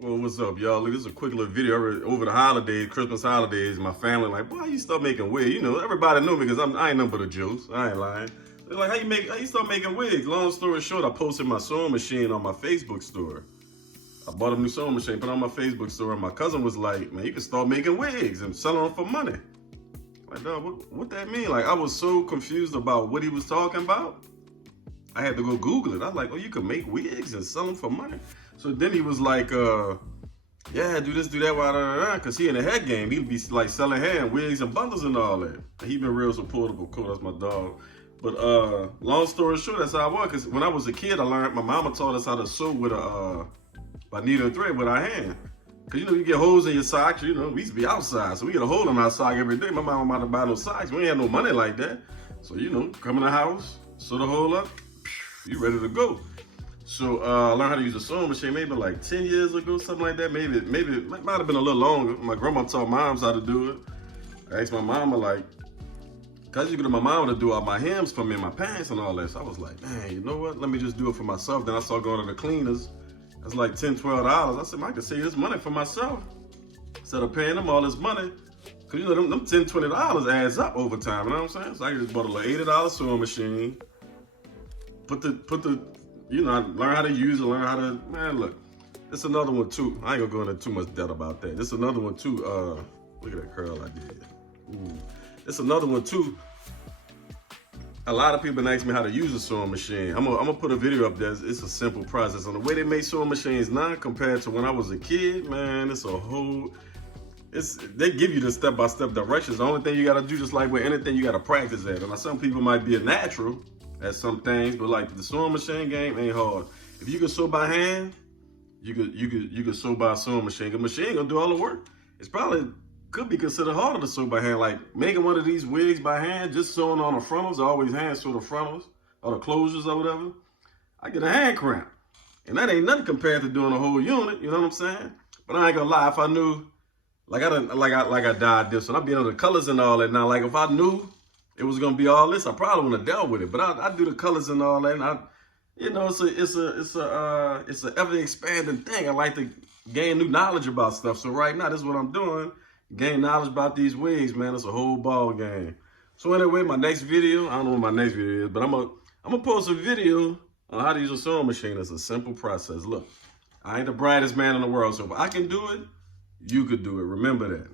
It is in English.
Well, what's up, y'all? Look, this is a quick little video. Over the holidays, Christmas holidays, my family like, boy, how you start making wigs? You know, everybody knew me because I ain't nothing but a juice. I ain't lying. They're like, how you start making wigs? Long story short, I posted my sewing machine on my Facebook store. I bought a new sewing machine, put it on my Facebook store, and my cousin was like, man, you can start making wigs and selling them for money. Like, dog, what that mean? Like, I was so confused about what he was talking about. I had to go Google it. I was like, oh, you can make wigs and sell them for money? So then he was like, yeah, do this, do that, because he in the head game. He'd be like selling hair and wigs and bundles and all that. He been real supportable. Cool, that's my dog. But long story short, that's how I was. Because when I was a kid, I learned, my mama taught us how to sew with by needle and thread with our hand. Because, you know, you get holes in your socks. You know, we used to be outside. So we get a hole in our sock every day. My mama might have buy no socks. We ain't had no money like that. So, you know, come in the house, sew the hole up, you ready to go. So I learned how to use a sewing machine maybe like 10 years ago, something like that. Maybe it might have been a little longer. My grandma taught moms how to do it. I asked my mama, like, cause you get my mom to do all my hems for me and my pants and all that. So I was like, man, you know what? Let me just do it for myself. Then I started going to the cleaners. That's like $10, $12. I said, man, I can save this money for myself instead of paying them all this money. Cause you know, them $10, $20 adds up over time. You know what I'm saying? So I just bought a little $80 sewing machine. Put the you know, learn how to use it, learn how to, man, look, this another one too. I ain't gonna go into too much depth about that. This another one too. Look at that curl I did. Ooh. This another one too. A lot of people been asking me how to use a sewing machine. I'm gonna put a video up there. It's a simple process. On the way they make sewing machines now compared to when I was a kid, man, it's a whole, they give you the step-by-step directions. The only thing you gotta do, just like with anything, you gotta practice at. And some people might be a natural at some things, but like the sewing machine game ain't hard. If you can sew by hand, you could sew by a sewing machine. The machine gonna do all the work. It's probably could be considered harder to sew by hand. Like making one of these wigs by hand, just sewing on the frontals. I always hand sew the frontals or the closures or whatever. I get a hand cramp, and that ain't nothing compared to doing a whole unit. You know what I'm saying? But I ain't gonna lie. If I knew, like I died this, and I be under the colors and all that now. Like if I knew it was gonna be all this, I probably wouldn't have dealt with it. But I do the colors and all that, and you know, it's a ever expanding thing. I like to gain new knowledge about stuff. So right now, this is what I'm doing: gain knowledge about these wigs, man. It's a whole ball game. So anyway, my next video, I don't know what my next video is, but I'm gonna post a video on how to use a sewing machine. It's a simple process. Look, I ain't the brightest man in the world, so if I can do it, you could do it. Remember that.